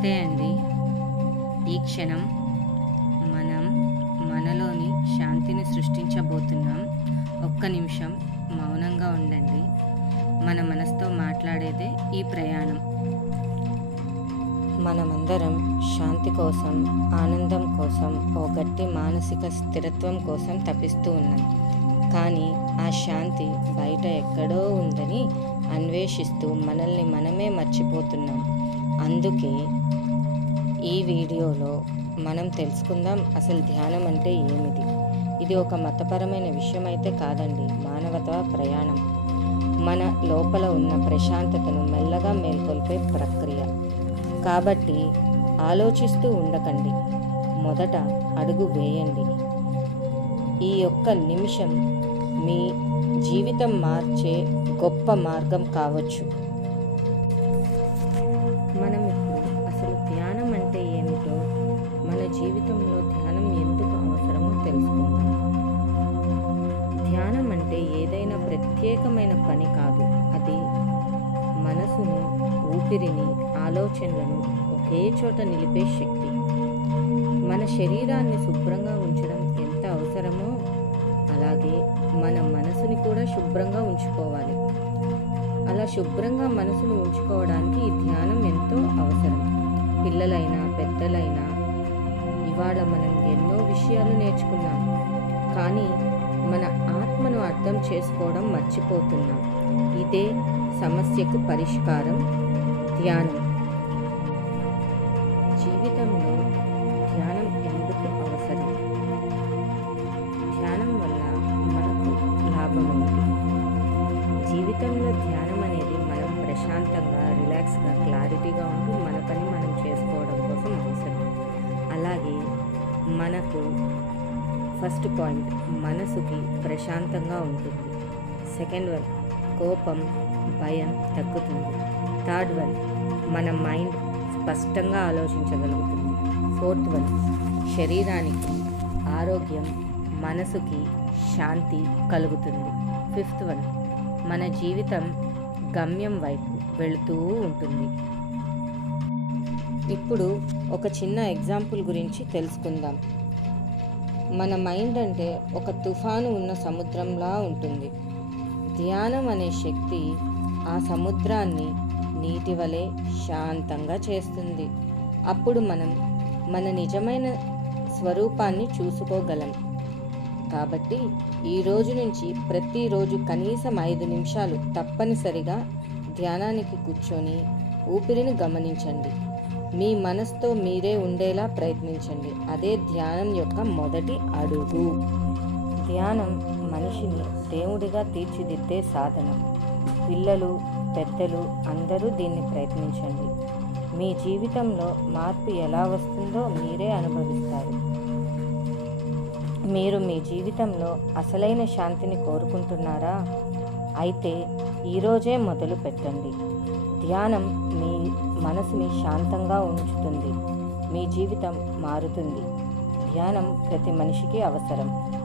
నమస్తే అండి. ఈ క్షణం మనం మనలోని శాంతిని సృష్టించబోతున్నాం. ఒక్క నిమిషం మౌనంగా ఉండండి. మన మనసుతో మాట్లాడేదే ఈ ప్రయాణం. మనమందరం శాంతి కోసం ఆనందం కోసం ఓ గట్టి మానసిక స్థిరత్వం కోసం తపిస్తూ ఉన్నాం. కానీ ఆ శాంతి బయట ఎక్కడో ఉందని అన్వేషిస్తూ మనల్ని మనమే మర్చిపోతున్నాం. అందుకే ఈ వీడియోలో మనం తెలుసుకుందాం అసలు ధ్యానం అంటే ఏమిటి? ఇది ఒక మతపరమైన విషయం అయితే కాదండి మానవత ప్రయాణం. మన లోపల ఉన్న ప్రశాంతతను మెల్లగా మేల్కొల్పే ప్రక్రియ. కాబట్టి ఆలోచిస్తూ ఉండకండి. మొదట అడుగు వేయండి. ఈ యొక్క నిమిషం మీ జీవితం మార్చే గొప్ప మార్గం కావచ్చు. ప్రత్యేకమైన పని కాదు. అది మనసును ఊపిరిని ఆలోచనలను ఒకే చోట నిలిపే శక్తి. మన శరీరాన్ని శుభ్రంగా ఉంచడం ఎంత అవసరమో అలాగే మన మనసుని కూడా శుభ్రంగా ఉంచుకోవాలి. అలా శుభ్రంగా మనసును ఉంచుకోవడానికి ఈ ధ్యానం ఎంతో అవసరం. పిల్లలైనా పెద్దలైనా ఇవాళ మనం ఎన్నో విషయాలు నేర్చుకున్నాం. కానీ మన ఆత్మను అర్థం చేసుకోవడం మర్చిపోతున్నాం. ఇదే సమస్యకు పరిష్కారం ధ్యానం. జీవితంలో ధ్యానం ఎందుకు అవసరం? ధ్యానం వల్ల మనకు లాభం ఉంది జీవితంలో ధ్యానం అనేది మనం ప్రశాంతంగా రిలాక్స్గా క్లారిటీగా ఉంటూ మన పని మనం చేసుకోవడం కోసం అవసరం. అలాగే మనకు ఫస్ట్ పాయింట్ మనసుకి ప్రశాంతంగా ఉంటుంది. సెకండ్ వన్ కోపం భయం తగ్గుతుంది. థర్డ్ వన్ మన మైండ్ స్పష్టంగా ఆలోచించగలుగుతుంది. ఫోర్త్ వన్ శరీరానికి ఆరోగ్యం మనసుకి శాంతి కలుగుతుంది. ఫిఫ్త్ వన్ మన జీవితం గమ్యం వైపు వెళుతూ ఉంటుంది. ఇప్పుడు ఒక చిన్న ఎగ్జాంపుల్ గురించి తెలుసుకుందాం. మన మైండ్ అంటే ఒక తుఫాను ఉన్న సముద్రంలా ఉంటుంది. ధ్యానం అనే శక్తి ఆ సముద్రాన్ని నీటి వలె శాంతంగా చేస్తుంది. అప్పుడు మనం మన నిజమైన స్వరూపాన్ని చూసుకోగలం. కాబట్టి ఈ రోజు నుంచి ప్రతిరోజు కనీసం ఐదు నిమిషాలు తప్పనిసరిగా ధ్యానానికి కూర్చొని ఊపిరిని గమనించండి. మీ మనసుతో మీరే ఉండేలా ప్రయత్నించండి. అదే ధ్యానం యొక్క మొదటి అడుగు. ధ్యానం మనిషిని దేవుడిగా తీర్చిదిద్దే సాధన. పిల్లలు పెద్దలు అందరూ దీన్ని ప్రయత్నించండి. మీ జీవితంలో మార్పు ఎలా వస్తుందో మీరే అనుభవిస్తారు. మీరు మీ జీవితంలో అసలైన శాంతిని కోరుకుంటున్నారా? అయితే ఈరోజే మొదలు పెట్టండి. ధ్యానం మీ మనసుని శాంతంగా ఉంచుతుంది. మీ జీవితం మారుతుంది. ధ్యానం ప్రతి మనిషికి అవసరం.